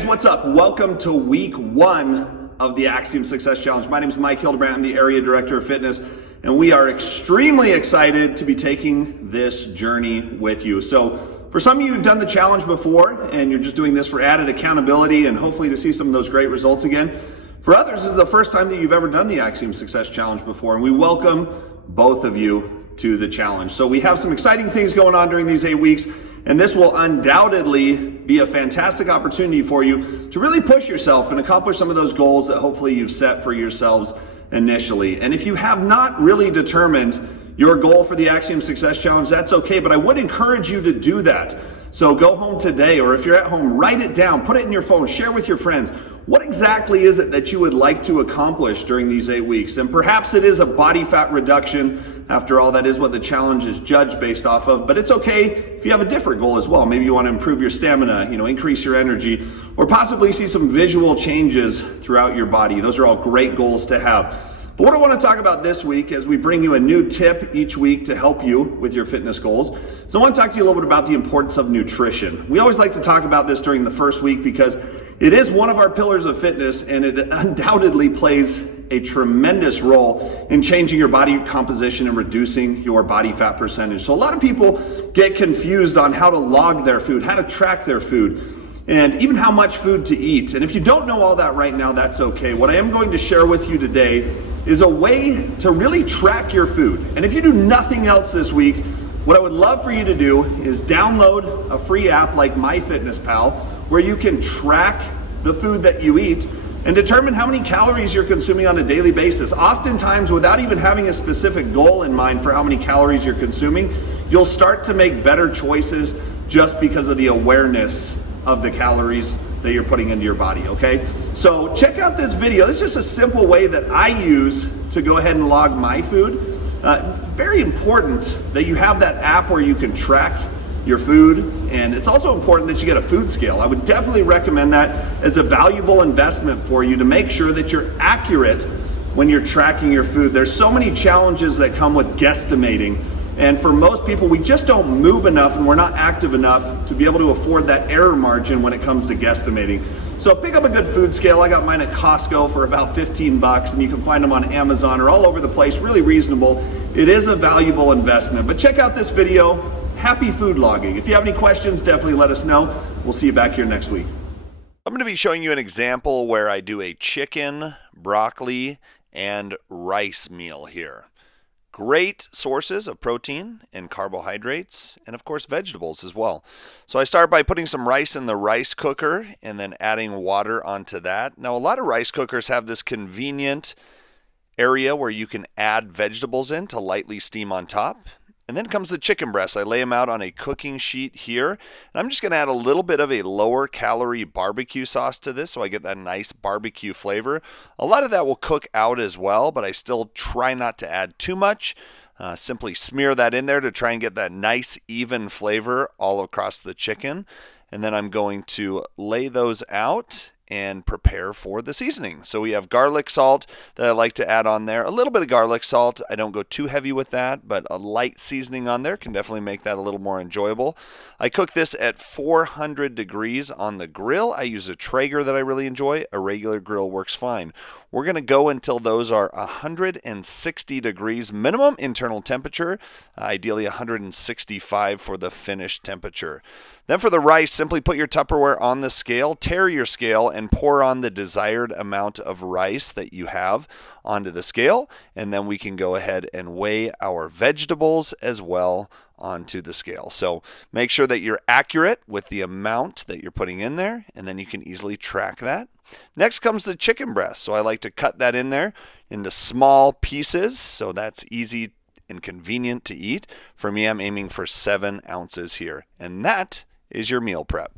guys, what's up? Welcome to week 1 of the Axiom Success Challenge. My name is Mike Hildebrand. I'm the Area Director of Fitness, and we are extremely excited to be taking this journey with you. So for some of you who've done the challenge before, and you're just doing this for added accountability and hopefully to see some of those great results again. For others, this is the first time that you've ever done the Axiom Success Challenge before, and we welcome both of you to the challenge. So we have some exciting things going on during these 8 weeks, and this will undoubtedly be a fantastic opportunity for you to really push yourself and accomplish some of those goals that hopefully you've set for yourselves initially. And if you have not really determined your goal for the Axiom Success Challenge, that's okay, but I would encourage you to do that. So go home today, or if you're at home, write it down, put it in your phone, share with your friends. What exactly is it that you would like to accomplish during these 8 weeks? And perhaps it is a body fat reduction. After all, that is what the challenge is judged based off of, but it's okay if you have a different goal as well. Maybe you want to improve your stamina, increase your energy, or possibly see some visual changes throughout your body. Those are all great goals to have. But what I want to talk about this week as we bring you a new tip each week to help you with your fitness goals. So I want to talk to you a little bit about the importance of nutrition. We always like to talk about this during the first week because it is one of our pillars of fitness, and it undoubtedly plays a tremendous role in changing your body composition and reducing your body fat percentage. So a lot of people get confused on how to log their food, how to track their food, and even how much food to eat. And if you don't know all that right now, that's okay. What I am going to share with you today is a way to really track your food. And if you do nothing else this week, what I would love for you to do is download a free app like MyFitnessPal, where you can track the food that you eat and determine how many calories you're consuming on a daily basis. Oftentimes, without even having a specific goal in mind for how many calories you're consuming, you'll start to make better choices just because of the awareness of the calories that you're putting into your body, okay? So check out this video. It's just a simple way that I use to go ahead and log my food. Very important that you have that app where you can track your food, and it's also important that you get a food scale. I would definitely recommend that as a valuable investment for you to make sure that you're accurate when you're tracking your food. There's so many challenges that come with guesstimating, and for most people, we just don't move enough and we're not active enough to be able to afford that error margin when it comes to guesstimating. So pick up a good food scale. I got mine at Costco for about 15 bucks, and you can find them on Amazon or all over the place, really reasonable. It is a valuable investment, but check out this video. Happy food logging. If you have any questions, definitely let us know. We'll see you back here next week. I'm going to be showing you an example where I do a chicken, broccoli, and rice meal here. Great sources of protein and carbohydrates, and of course vegetables as well. So I start by putting some rice in the rice cooker and then adding water onto that. Now a lot of rice cookers have this convenient area where you can add vegetables in to lightly steam on top. And then comes the chicken breasts. I lay them out on a cooking sheet here. And I'm just going to add a little bit of a lower calorie barbecue sauce to this so I get that nice barbecue flavor. A lot of that will cook out as well, but I still try not to add too much. Simply smear that in there to try and get that nice even flavor all across the chicken. And then I'm going to lay those out and prepare for the seasoning. So we have garlic salt that I like to add on there. A little bit of garlic salt. I don't go too heavy with that, but a light seasoning on there can definitely make that a little more enjoyable. I cook this at 400 degrees on the grill. I use a Traeger that I really enjoy. A regular grill works fine. We're going to go until those are 160 degrees minimum internal temperature, ideally 165 for the finished temperature. Then for the rice, simply put your Tupperware on the scale, tare your scale, and pour on the desired amount of rice that you have onto the scale. And then we can go ahead and weigh our vegetables as well onto the scale. So make sure that you're accurate with the amount that you're putting in there, and then you can easily track that. Next comes the chicken breast. So I like to cut that in there into small pieces, so that's easy and convenient to eat. For me, I'm aiming for 7 ounces here, and that is your meal prep.